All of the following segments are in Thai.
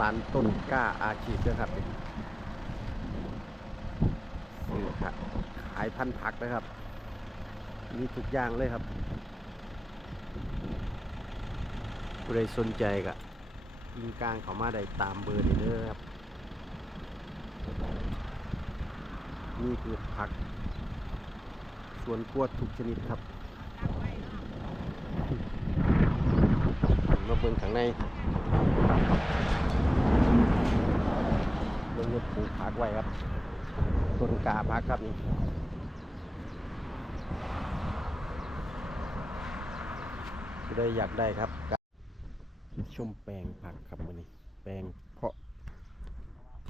ร้านต้นกล้าอาชีพด้วยครับนี่ซื้อครับขายพันธุ์ผักนะครับ มีทุกอย่างเลยครับผู้ใดสนใจก็ยิงกลางเขามาได้ตามเบอร์นี้เลยครับ นี่คือผักสวนกล้วยทุกชนิดครับมาเบิ่งข้างใน เบิ่งเงินปลูกผักไว้ครับ ต้นกาผักครับนี่ผู้อยากได้ครับชมแปลงผักครับมันนี้แปลงเพาะ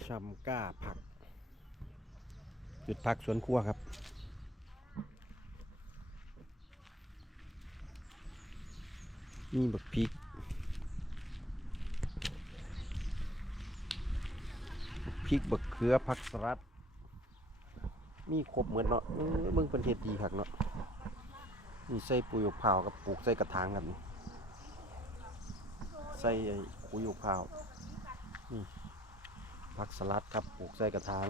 ชำก้าผัก จุดพักสวนครัวครับนี่บักพริกบัก พริกบักเขือผักสลัด มีครบเหมือนเนาะเออเบิ่งเป็นเฮ็ดดีคักเนาะนี่ใส่ปุ๋ยมะพาวกับปลูกใส่กระถางครับนี่ใส่ปุ๋ยมะพาวนี่ผักสลัดครับปลูกใส่กระถาง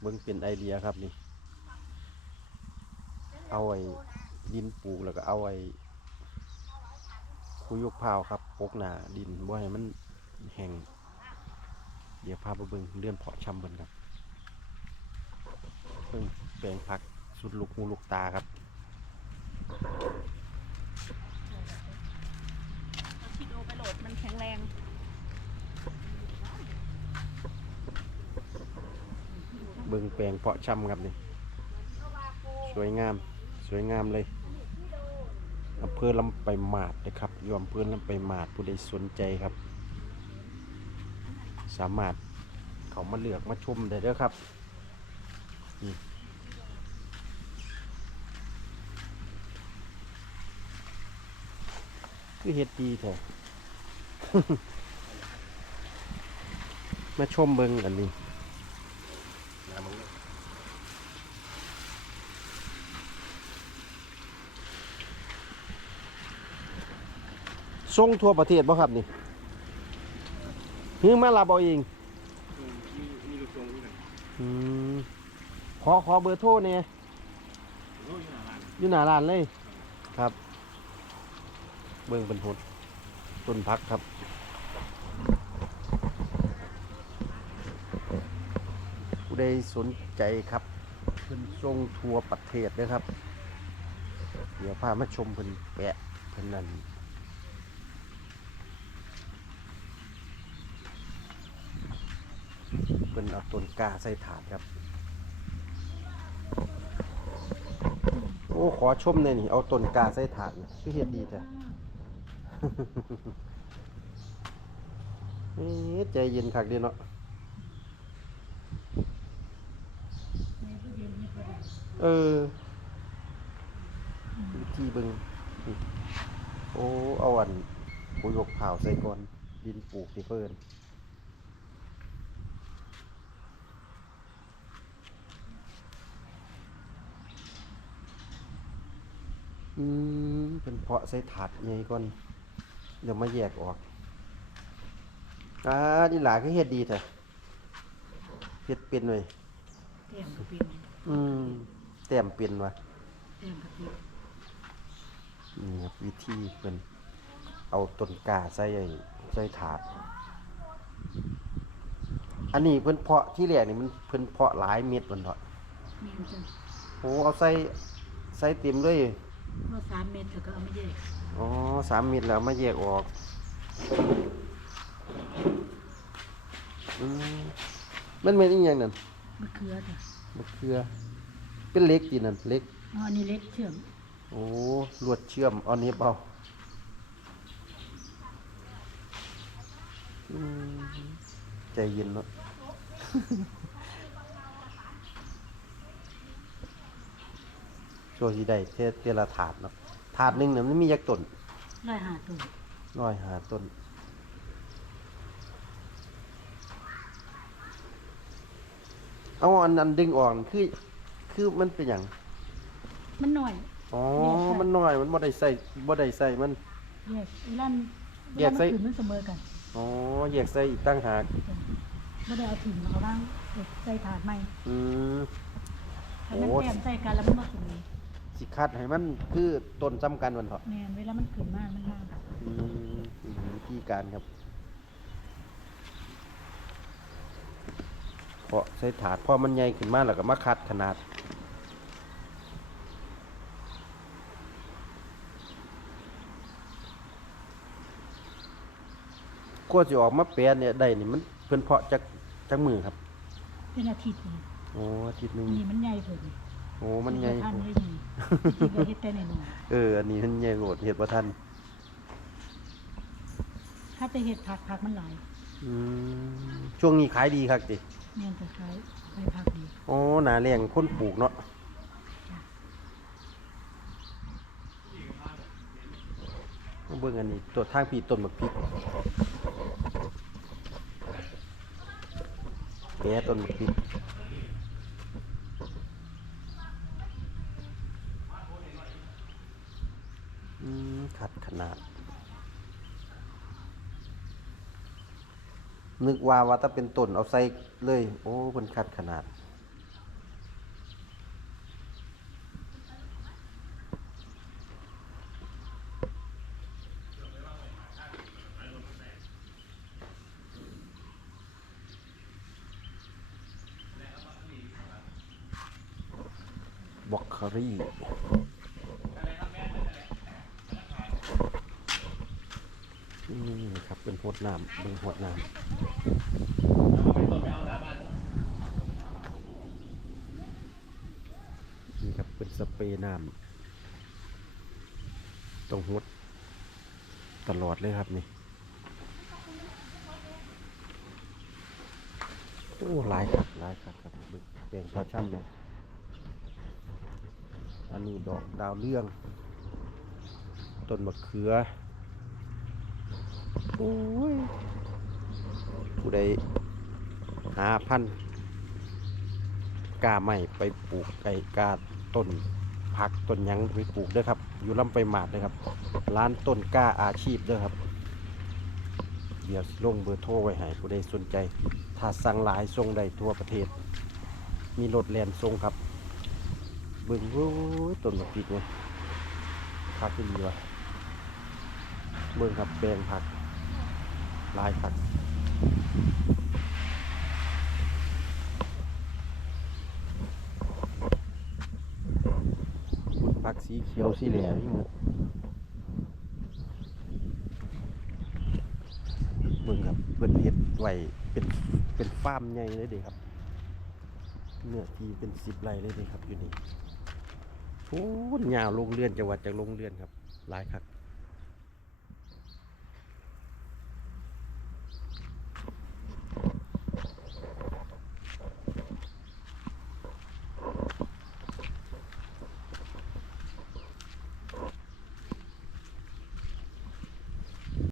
เบิ่งเป็นไอเดียครับนี่ เอาไอ้ดินปลูกแล้วก็เอาไอ้คุยกพร้าวครับปกหนาดินบ่ให้มันแห้ง เดี๋ยวพาไปเบิ่งเลื่อนเพาะชำเบิ่นครับเบิ่งแปลงผักสุดลูกหูลูกตาครับเอาคิดโอไปโหลดมันแข็งแรงเบิ่งแปลงเพาะชำครับนี่สวยงามสวยงามเลยอำเภอลำไปลายมาดนะครับอยู่อำเภอลำไปลายมาดผู้ใดสนใจครับ สามารถเขามาเลือกมาชมได้เด้อครับคือเฮ็ดดีแท้มาชมเบิ่งอันนี้ส่งทั่วประเทศบ่ครับนี่ ฮือมาลาบเอาเองมีมีลูกทรงด้วยกันอืมขอขอเบอร์โทรเนี่ยโอ้ยหนาร้านอยู่หน้าร้านเลยครับ เบิ่งเป็นหดต้นพักครับผู้ใดสนใจครับเพิ่นส่งทัวร์ประเทศเลยครับ เดี๋ยวพามาชมเพิ่นแปะเพิ่นนั่น พิ่นเอาต้นกาใส่ถาดครับ โอ้ขอชมเลยนี่ เอาต้นกาใส่ถาดคือเฮ็ดดีจ้ะเอ๊ะใจเย็นคักดีเนาะเออวิธีเบิงโอ้ เอาอันปุยกเผาใส่ก่อน ดินปลูกที่เพิ่น อืมเป็นเพาะใส่ถาดใหญ่ก่อนเดี๋ยวมาแยกออกอ่านี่หลาคือเฮ็ดดีแท้เฮ็ดเป็นเลยเต็มกระปินอืมแต้มเป็นวะเต็มกระปินนี่ครับวิธีเป็นเอาต้นกล้าใส่ไอ้ใส่ถาด อันนี้เพิ่นเพาะที่แรกนี่มันเพิ่นเพาะหลายเม็ดมันเถอะมีมันจะโอ้เอาใส่ใส่เต็มเลย เมื่อสามเม็ดแล้วก็เอามาแยกอ๋อสามเม็ดแล้วมาแยกออกอืมมันเป็นอีหยังนั่นมะเขือจ้ะมะเขือ เป็นเหล็กจีนั่นเหล็ก อ๋ออันนี้เล็กเชื่อมโอ้ลวดเชื่อมเอาเนี้เอาอืมใจเย็นเนาะ ชว์สีได้เทเทละถาดเนาะถาดหนึ่งเนี่ยมันมียักต้นร้อยห้าต้นร้อยหาต้นเอาอันอันดึงออกนี่คือ คือมันเป็นอย่างมันหน่อย อ๋อแยกใส่ มันน้อยมันบ่ได้ใส่บ่ได้ใส่มัน แยกเวลาแยกใส่เวลามันขึ้นมันเสมอกันออ๋อแยกใส่อีกตั้งหากไม่ได้เอาถิ่นเอาบ้างใส่ถาดใหม่อืม ถ้ามันโอ้แต้มใส่กันแล้วมันมาขึ้น สิคัดให้มันคือต้นซ้ำกันวันเถอะแมนเวลามันขึ้นมากมันมากอืมอืมวิธีการครับเพาะใส่ถาดพอมันใหญ่ขึ้นมาแล้วก็มาคัดขนาดกว่าจะออกมาแปลเนี่ยได้นี่มันเพิ่นเพาะจากจากมือครับ เป็นอาทิตย์เลยโอ้อาทิตย์หนึงนี่มันใหญ่เพิ่น โอ้มันใหญ่มีที่เฮ็ดแต่ในหนูเออ อันนี้มันใหญ่โหดเห็ดว่าท่านถ้าจะเฮ็ดผักผักมันหลายอืมช่วงนี้ขายดีครับติแม่นจะขายขายผักดีโอ้หนาแรงคนปลูกเนาะเบิ่งอันนี้ตัวทางพี่ต้นบักพริกแกะต้นบักพริกอืม ขัดขนาด นึกว่าว่าถ้าเป็นต้นเอาใส่เลย โอ้เป็นคัดขนาด บอกคารี่นี่ ครับเป็นหดน้ำเป็นหดน้ำนี่ครับเป็นสเปรย์น้ำต้องหดตลอดเลยครับนี่โอ้หลายครับหลายครับครับเบิ่งแปลงพอช่ำเนี่ยอันนี้ดอกดาวเรื่อง ต้นมะเขือ โอ้ยผู้ใดหาพันธุ์กาใหม่ไปปลูกไก่กาต้นผักต้นยังไปปลูกด้วยครับ อยู่ลำไปหมาดเลยครับ ร้านต้นกล้าอาชีพด้วยครับ เดี๋ยวลงเบอร์โทรไว้ให้ผู้ใดสนใจ ถ้าสั่งหลายส่งได้ทั่วประเทศ มีรถแลนส่งครับ เบิ่งโอ้ต้นมะพริกเนี่ยผักขึ้นเรือเบิ่งครับแปลงผัก ลายผักพุดผักสีเขียวสีเหลืองนี่หมดเบิ่งครับเบิ่นเห็ดไว้เป็นเป็นฟาร์มใหญ่เลยเด้ครับเนื้อที่เป็นสิบไร่เลยเด้ครับอยู่นี่โอ้ยยาวลงเรือนจังหวัดจากลงเรือนครับหลายครับ